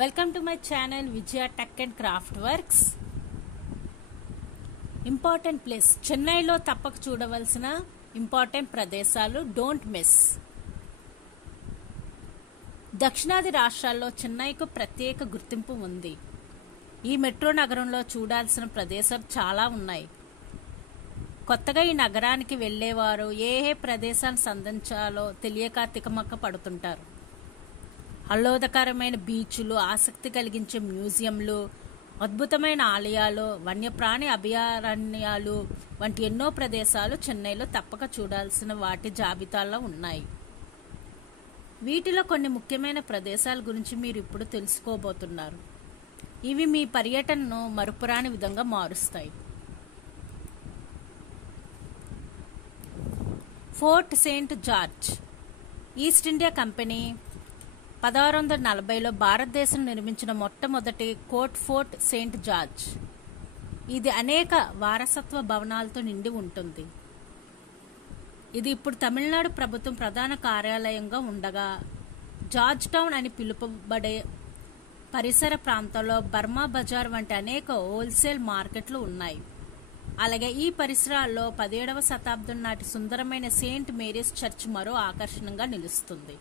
Welcome to my channel Vijaya tech and craft works. Important place చెన్నైలో తప్పక చూడవలసిన important ప్రదేశాలు డోంట్ మిస్. దక్షిణాది రాష్ట్రాల్లో చెన్నైకు ప్రత్యేక గుర్తింపు ఉంది. ఈ మెట్రో నగరంలో చూడాల్సిన ప్రదేశాలు చాలా ఉన్నాయి. కొత్తగా ఈ నగరానికి వెళ్లేవారు ఏ ప్రదేశాన్ని సందర్శించాలో తెలియక తికమక్క పడుతుంటారు. ఆహ్లాదకరమైన బీచ్లు, ఆసక్తి కలిగించే మ్యూజియంలు, అద్భుతమైన ఆలయాలు, వన్యప్రాణి అభయారణ్యాలు వంటి ఎన్నో ప్రదేశాలు చెన్నైలో తప్పక చూడాల్సిన వాటి జాబితాలో ఉన్నాయి. వీటిలో కొన్ని ముఖ్యమైన ప్రదేశాల గురించి మీరు ఇప్పుడు తెలుసుకోబోతున్నారు. ఇవి మీ పర్యటనను మరుపురాని విధంగా మారుస్తాయి. Fort Saint George. East India Company 1640లో భారతదేశం నిర్మించిన మొట్టమొదటి ఫోర్ట్ సెయింట్ జార్జ్. ఇది అనేక వారసత్వ భవనాలతో నిండి ఉంటుంది. ఇది ఇప్పుడు తమిళనాడు ప్రభుత్వం ప్రధాన కార్యాలయంగా ఉండగా, జార్జ్ టౌన్ అని పిలువబడే పరిసర ప్రాంతాల్లో బర్మా బజార్ వంటి అనేక హోల్సేల్ మార్కెట్లు ఉన్నాయి. అలాగే ఈ పరిసరాల్లో 17వ శతాబ్దం నాటి సుందరమైన సెయింట్ మేరీస్ చర్చ్ మరో ఆకర్షణగా నిలుస్తుంది.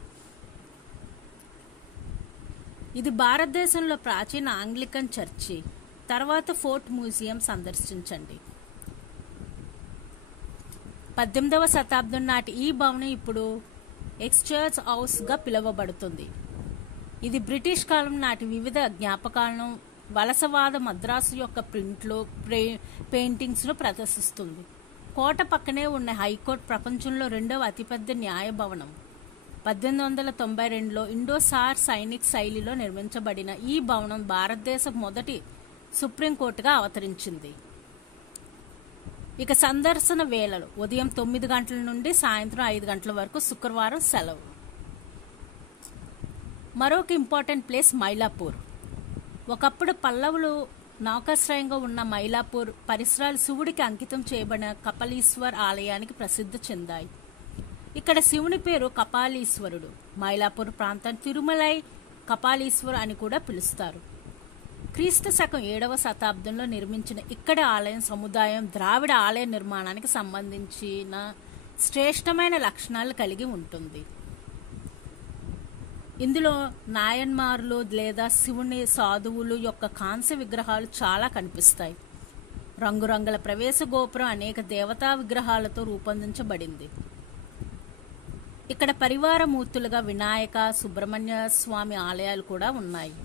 ఇది భారతదేశంలో ప్రాచీన ఆంగ్లికన్ చర్చి. తర్వాత ఫోర్ట్ మ్యూజియం సందర్శించండి. 18వ శతాబ్దం నాటి ఈ భవనం ఇప్పుడు ఎక్స్చేంజ్ హౌస్ గా పిలువబడుతుంది. ఇది బ్రిటిష్ కాలం నాటి వివిధ జ్ఞాపకాలను, వలసవాద మద్రాసు యొక్క ప్రింట్లు, పెయింటింగ్స్ ను ప్రదర్శిస్తుంది. కోట పక్కనే ఉన్న హైకోర్టు ప్రపంచంలో రెండవ అతిపెద్ద న్యాయ భవనం. 1892లో ఇండోసార్ సైనిక్ శైలిలో నిర్మించబడిన ఈ భవనం భారతదేశ మొదటి సుప్రీంకోర్టుగా అవతరించింది. ఇక సందర్శన వేళలు ఉదయం 9 గంటల నుండి సాయంత్రం 5 గంటల వరకు, శుక్రవారం సెలవు. మరొక ఇంపార్టెంట్ ప్లేస్ మైలాపూర్. ఒకప్పుడు పల్లవులు నౌకాశ్రయంగా ఉన్న మైలాపూర్ పరిసరాలు శివుడికి అంకితం చేయబడిన కపాలీశ్వర్ ఆలయానికి ప్రసిద్ధి చెందాయి. ఇక్కడ శివుని పేరు కపాలీశ్వరుడు. మైలాపూర్ ప్రాంతాన్ని తిరుమలై కపాలీశ్వర్ అని కూడా పిలుస్తారు. క్రీస్తు శకం 7వ శతాబ్దంలో నిర్మించిన ఇక్కడి ఆలయం సముదాయం ద్రావిడ ఆలయ నిర్మాణానికి సంబంధించిన శ్రేష్టమైన లక్షణాలు కలిగి ఉంటుంది. ఇందులో నాయన్మార్లు లేదా శివుని సాధువులు యొక్క కాంస్య విగ్రహాలు చాలా కనిపిస్తాయి. రంగురంగుల ప్రవేశ గోపురం అనేక దేవతా విగ్రహాలతో రూపొందించబడింది. ఇక్కడ పరివార మూర్తులుగా వినాయక, సుబ్రహ్మణ్య స్వామి ఆలయాలు కూడా ఉన్నాయి.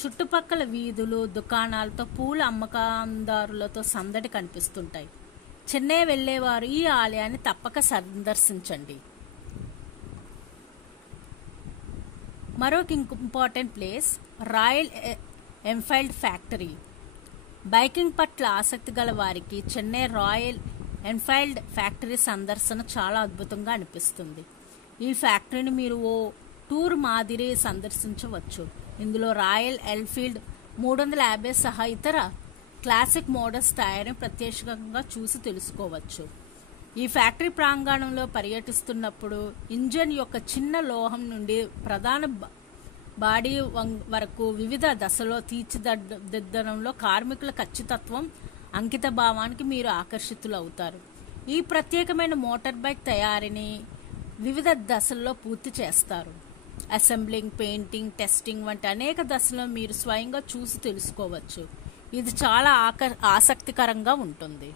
చుట్టుపక్కల వీధులు, దుకాణాలతో, పూల అమ్మకందారులతో సందడి కనిపిస్తుంటాయి. చెన్నై వెళ్లేవారు ఈ ఆలయాన్ని తప్పక సందర్శించండి. మరొక important place royal Enfield factory. Biking పట్ల ఆసక్తి గల వారికి చెన్నై రాయల్ ఎన్ఫీల్డ్ ఫ్యాక్టరీ సందర్శన చాలా అద్భుతంగా అనిపిస్తుంది. ఈ ఫ్యాక్టరీని మీరు ఓ టూర్ మాదిరి సందర్శించవచ్చు. ఇందులో రాయల్ ఎన్ఫీల్డ్ 350 సహా ఇతర క్లాసిక్ మోడల్స్ తయారీని ప్రత్యక్షంగా చూసి తెలుసుకోవచ్చు. ఈ ఫ్యాక్టరీ ప్రాంగణంలో పర్యటిస్తున్నప్పుడు ఇంజన్ యొక్క చిన్న లోహం నుండి ప్రధాన బాడీ వరకు వివిధ దశలో తీర్చిదిద్దడంలో కార్మికుల ఖచ్చితత్వం, అంకిత భావానికి మీరు ఆకర్షితులవుతారు. ఈ ప్రత్యేకమైన మోటార్ బైక్ తయారీని వివిధ దశల్లో పూర్తి చేస్తారు. అసెంబ్లింగ్, పెయింటింగ్, టెస్టింగ్ వంటి అనేక దశల్లో మీరు స్వయంగా చూసి తెలుసుకోవచ్చు. ఇది చాలా ఆసక్తికరంగా ఉంటుంది.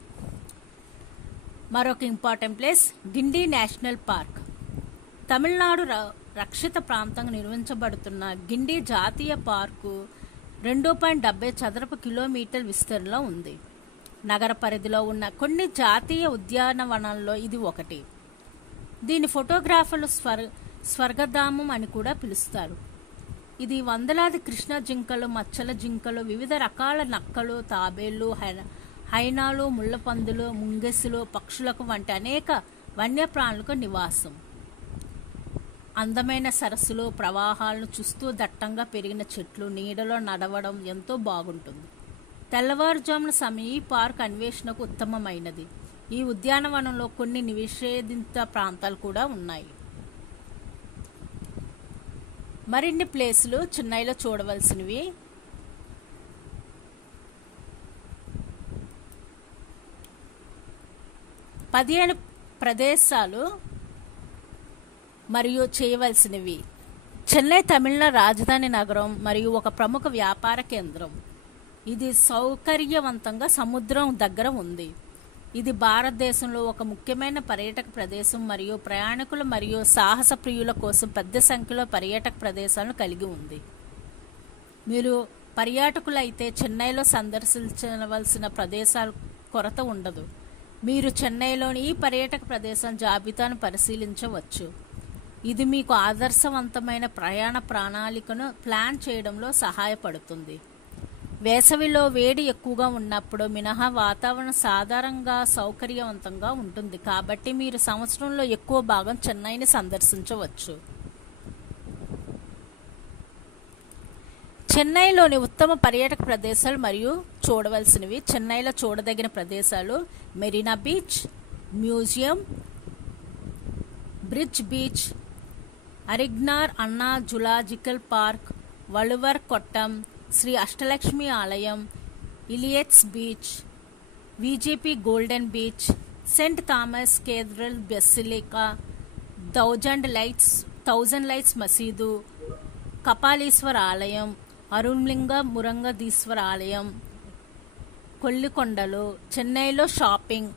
మరొక important place Guindy National Park. Tamil Nadu రక్షిత ప్రాంతంగా నిర్మించబడుతున్న గిండి జాతీయ పార్కు 2.70 చదరపు కిలోమీటర్ల విస్తీర్ణంలో ఉంది. నగర పరిధిలో ఉన్న కొన్ని జాతీయ ఉద్యానవనాల్లో ఇది ఒకటి. దీని ఫోటోగ్రాఫర్లు స్వర్గధామం అని కూడా పిలుస్తారు. ఇది వందలాది కృష్ణ జింకలు, మచ్చల జింకలు, వివిధ రకాల నక్కలు, తాబేళ్లు, హైనాలు, ముళ్ళపందులు, ముంగెస్సులు, పక్షులకు వంటి అనేక వన్యప్రాణులకు నివాసం. అందమైన సరస్సులు, ప్రవాహాలను చూస్తూ దట్టంగా పెరిగిన చెట్లు నీడలో నడవడం ఎంతో బాగుంటుంది. తెల్లవారుజామున సమయం ఈ పార్క్ అన్వేషణకు ఉత్తమమైనది. ఈ ఉద్యానవనంలో కొన్ని నిషేధిత ప్రాంతాలు కూడా ఉన్నాయి. మరిన్ని ప్లేసులు చెన్నైలో చూడవలసినవి: 15 ప్రదేశాలు మరియు చేయవలసినవి. చెన్నై తమిళనాడు రాజధాని నగరం మరియు ఒక ప్రముఖ వ్యాపార కేంద్రం. ఇది సౌకర్యవంతంగా సముద్రం దగ్గర ఉంది. ఇది భారతదేశంలో ఒక ముఖ్యమైన పర్యాటక ప్రదేశం మరియు ప్రయాణికులు మరియు సాహస ప్రియుల కోసం పెద్ద సంఖ్యలో పర్యాటక ప్రదేశాలను కలిగి ఉంది. మీరు పర్యాటకులైతే చెన్నైలో సందర్శించవలసిన ప్రదేశాల కొరత ఉండదు. మీరు చెన్నైలోని ఈ పర్యాటక ప్రదేశం జాబితాను పరిశీలించవచ్చు. ఇది మీకు ఆదర్శవంతమైన ప్రయాణ ప్రణాళికను ప్లాన్ చేయడంలో సహాయపడుతుంది. వేసవిలో వేడి ఎక్కువగా ఉన్నప్పుడు మినహా వాతావరణం సాధారణంగా సౌకర్యవంతంగా ఉంటుంది, కాబట్టి మీరు సంవత్సరంలో ఎక్కువ భాగం చెన్నైని సందర్శించవచ్చు. చెన్నైలోని ఉత్తమ పర్యాటక ప్రదేశాలు మరియు చూడవలసినవి. చెన్నైలో చూడదగిన ప్రదేశాలు: Marina beach, museum, bridge beach, Arignar Anna zoological park, Valluvar Kottam, Sri Ashtalakshmi ఆలయం, Elliot's beach, VGP golden beach, saint Thomas cathedral basilica, thousand lights మసీదు, కపాలీశ్వర్ ఆలయం, అరుణలింగ మురంగదీశ్వర ఆలయం, కొల్లికొండలు. చెన్నైలో షాపింగ్,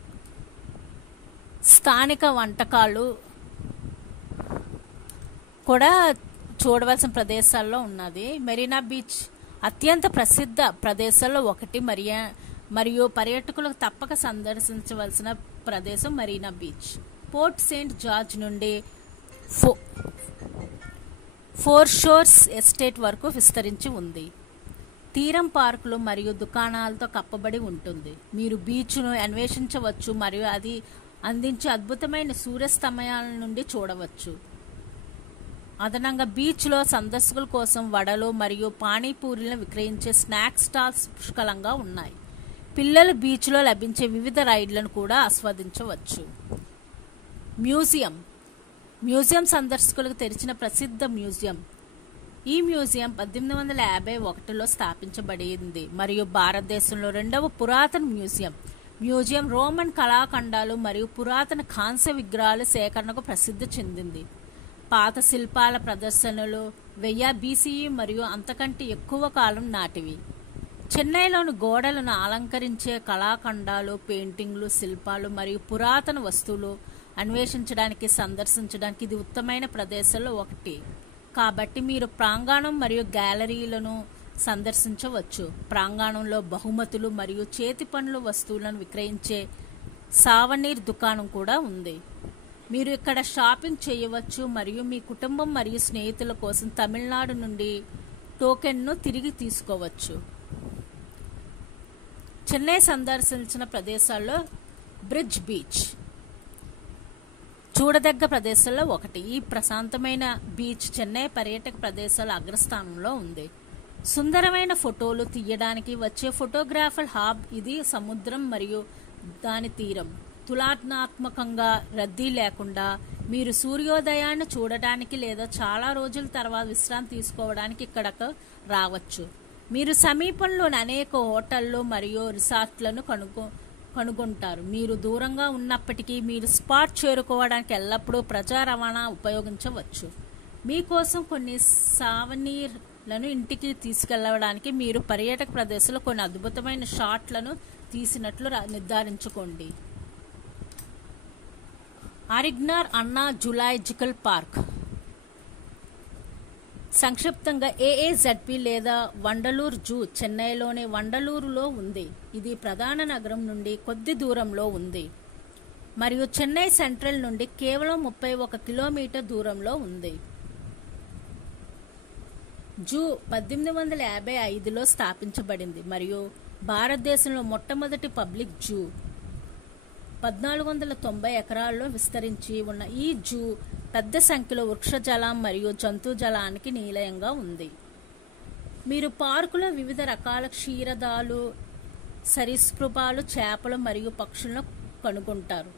స్థానిక వంటకాలు కూడా చూడవలసిన ప్రదేశాల్లో ఉన్నది. మెరీనా బీచ్ అత్యంత ప్రసిద్ధ ప్రదేశాల్లో ఒకటి మరియు పర్యాటకులకు తప్పక సందర్శించవలసిన ప్రదేశం Marina beach. Port Saint George నుండి ఫోర్ షోర్స్ ఎస్టేట్ వరకు విస్తరించి ఉంది. తీరం పార్కులు మరియు దుకాణాలతో కప్పబడి ఉంటుంది. మీరు బీచ్ను అన్వేషించవచ్చు మరియు అది అందించే అద్భుతమైన సూర్యాస్తమయాల నుండి చూడవచ్చు. అదనంగా బీచ్లో సందర్శకుల కోసం వడలు మరియు పానీపూరీలను విక్రయించే స్నాక్ స్టాల్స్ పుష్కలంగా ఉన్నాయి. పిల్లలు బీచ్లో లభించే వివిధ రైడ్లను కూడా ఆస్వాదించవచ్చు. మ్యూజియం సందర్శకులకు తెరిచిన ప్రసిద్ధ మ్యూజియం. ఈ మ్యూజియం 1851లో స్థాపించబడింది మరియు భారతదేశంలో రెండవ పురాతన మ్యూజియం రోమన్ కళాఖండాలు మరియు పురాతన కాంస్య విగ్రహాల సేకరణకు ప్రసిద్ధి చెందింది. పాత శిల్పాల ప్రదర్శనలు 1000 BCE మరియు అంతకంటే ఎక్కువ కాలం నాటివి. చెన్నైలోని గోడలను అలంకరించే కళాఖండాలు, పెయింటింగ్లు, శిల్పాలు మరియు పురాతన వస్తువులు అన్వేషించడానికి సందర్శించడానికి ఇది ఉత్తమమైన ప్రదేశాల్లో ఒకటి. కాబట్టి మీరు ప్రాంగణం మరియు గ్యాలరీలను సందర్శించవచ్చు. ప్రాంగణంలో బహుమతులు మరియు చేతి పనుల వస్తువులను విక్రయించే సావనీర్ దుకాణం కూడా ఉంది. మీరు ఇక్కడ షాపింగ్ చేయవచ్చు మరియు మీ కుటుంబం మరియు స్నేహితుల కోసం తమిళనాడు నుండి టోకెన్ను తిరిగి తీసుకోవచ్చు. చెన్నై సందర్శించిన ప్రదేశాల్లో బ్రిడ్జ్ బీచ్ చూడదగ్గ ప్రదేశాల్లో ఒకటి. ఈ ప్రశాంతమైన బీచ్ చెన్నై పర్యాటక ప్రదేశాల అగ్రస్థానంలో ఉంది. సుందరమైన ఫోటోలు తీయడానికి వచ్చే ఫోటోగ్రాఫర్ హబ్ ఇది. సముద్రం మరియు దాని తీరం తులనాత్మకంగా రద్దీ లేకుండా మీరు సూర్యోదయాన్ని చూడటానికి లేదా చాలా రోజుల తర్వాత విశ్రాంతి తీసుకోవడానికి ఇక్కడకు రావచ్చు. మీరు సమీపంలోని అనేక హోటళ్లు మరియు రిసార్ట్లను కనుగొంటారు. మీరు దూరంగా ఉన్నప్పటికీ మీరు స్పాట్ చేరుకోవడానికి ఎల్లప్పుడూ ప్రజా రవాణా ఉపయోగించవచ్చు. మీకోసం కొన్ని సావనీర్లను ఇంటికి తీసుకెళ్లడానికి మీరు పర్యాటక ప్రదేశంలో కొన్ని అద్భుతమైన షాట్లను తీసినట్లు నిర్ధారించుకోండి. అరిగ్నార్ అన్నా జులాజికల్ పార్క్, సంక్షిప్తంగా AAZP లేదా వండలూర్ జూ, చెన్నైలోని వండలూరులో ఉంది. ఇది ప్రధాన నగరం నుండి కొద్ది దూరంలో ఉంది మరియు చెన్నై సెంట్రల్ నుండి కేవలం 31 కిలోమీటర్ దూరంలో ఉంది. జూ 1855లో స్థాపించబడింది మరియు భారతదేశంలో మొట్టమొదటి పబ్లిక్ జూ. 1490 ఎకరాల్లో విస్తరించి ఉన్న ఈ జూ పెద్ద సంఖ్యలో వృక్షజాలం మరియు జంతుజాలానికి నిలయంగా ఉంది. మీరు పార్కులో వివిధ రకాల క్షీరదాలు, సరీసృపాలు, చేపలు మరియు పక్షులను కనుగొంటారు.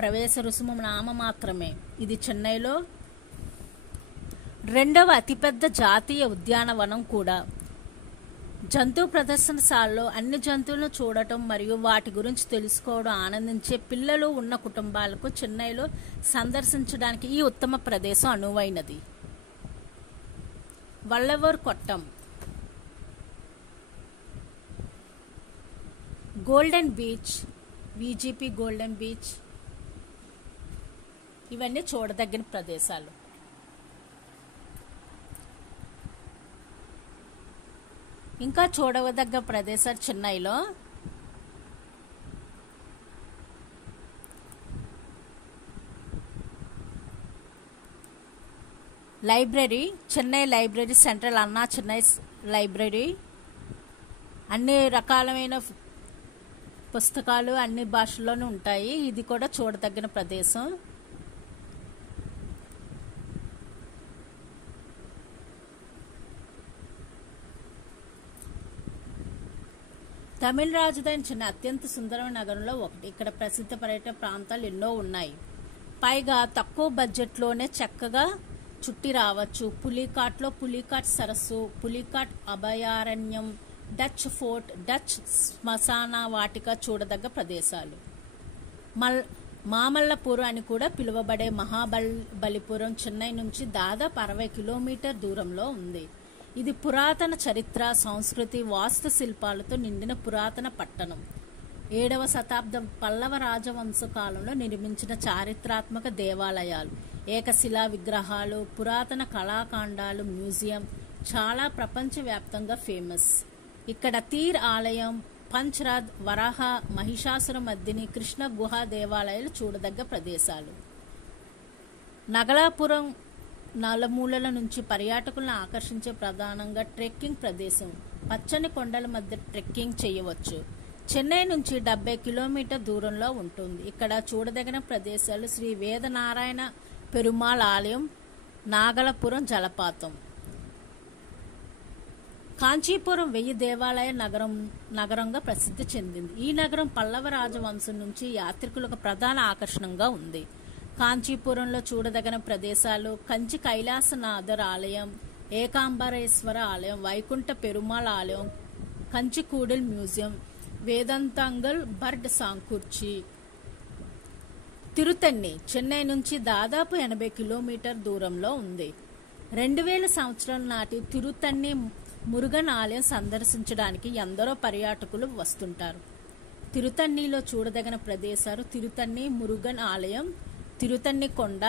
ప్రవేశ రుసుము నామమాత్రమే. ఇది చెన్నైలో రెండవ అతిపెద్ద జాతీయ ఉద్యానవనం కూడా. జంతు ప్రదర్శనశాలలో అన్ని జంతువులను చూడటం మరియు వాటి గురించి తెలుసుకోవడం ఆనందించే పిల్లలు ఉన్న కుటుంబాలకు చెన్నైలో సందర్శించడానికి ఈ ఉత్తమ ప్రదేశం అనువైనది. Valluvar Kottam, golden beach, VGP golden beach, ఇవన్నీ చూడదగిన ప్రదేశాలు. ఇంకా చూడదగ్గ ప్రదేశాలు చెన్నైలో లైబ్రరీ, చెన్నై లైబ్రరీ, సెంట్రల్ అన్నా చెన్నై లైబ్రరీ, అన్ని రకాలైన పుస్తకాలు అన్ని భాషల్లోనూ ఉంటాయి. ఇది కూడా చూడదగిన ప్రదేశం. తమిళ రాజధాని చెన్నై అత్యంత సుందరమైన నగరంలో ఒకటి. ఇక్కడ ప్రసిద్ధ పర్యటన ప్రాంతాలు ఎన్నో ఉన్నాయి. పైగా తక్కువ బడ్జెట్లోనే చక్కగా చుట్టి రావచ్చు. పులికాట్లో పులికాట్ సరస్సు, పులికాట్ అభయారణ్యం, డచ్ ఫోర్ట్, డచ్ శ్మశాన వాటిక చూడదగ్గ ప్రదేశాలు. మామల్లపురం అని కూడా పిలువబడే మహాబలిపురం చెన్నై నుంచి దాదాపు 60 కిలోమీటర్ దూరంలో ఉంది. ఇది పురాతన చరిత్ర, సంస్కృతి, వాస్తు శిల్పాలతో నిండిన పురాతన పట్టణం. 7వ శతాబ్దం పల్లవ రాజవంశ కాలంలో నిర్మించిన చారిత్రాత్మక దేవాలయాలు, ఏకశిలా విగ్రహాలు, పురాతన కళాఖండాలు, మ్యూజియం చాలా ప్రపంచవ్యాప్తంగా ఫేమస్. ఇక్కడ తీర్ ఆలయం, పంచ్రథ్, వరాహ, మహిషాసుర మర్దిని, కృష్ణ గుహ దేవాలయాలు చూడదగ్గ ప్రదేశాలు. నగలాపురం నలుమూలల నుంచి పర్యాటకులను ఆకర్షించే ప్రధానంగా ట్రెక్కింగ్ ప్రదేశం. పచ్చని కొండల మధ్య ట్రెక్కింగ్ చేయవచ్చు. చెన్నై నుంచి 70 కిలోమీటర్ దూరంలో ఉంటుంది. ఇక్కడ చూడదగిన ప్రదేశాలు శ్రీ వేదనారాయణ పెరుమాళ్ ఆలయం, నాగలపురం జలపాతం. కాంచీపురం 1000 దేవాలయ నగరంగా ప్రసిద్ధి చెందింది. ఈ నగరం పల్లవ రాజవంశం నుంచి యాత్రికులకు ప్రధాన ఆకర్షణగా ఉంది. కాంచీపురంలో చూడదగిన ప్రదేశాలు కంచి కైలాసనాథర్ ఆలయం, ఏకాంబరేశ్వర ఆలయం, వైకుంఠ పెరుమాళ్ ఆలయం, కంచికూడిల్ మ్యూజియం, వేదంతంగల్ బర్డ్ సాంకుర్చి. తిరుతన్ని చెన్నై నుంచి దాదాపు 80 కిలోమీటర్ దూరంలో ఉంది. 2000 సంవత్సరాల నాటి తిరుతన్ని మురుగన్ ఆలయం సందర్శించడానికి ఎందరో పర్యాటకులు వస్తుంటారు. తిరుతన్నిలో చూడదగిన ప్రదేశాలు తిరుతన్ని మురుగన్ ఆలయం, తిరుతన్ని కొండ,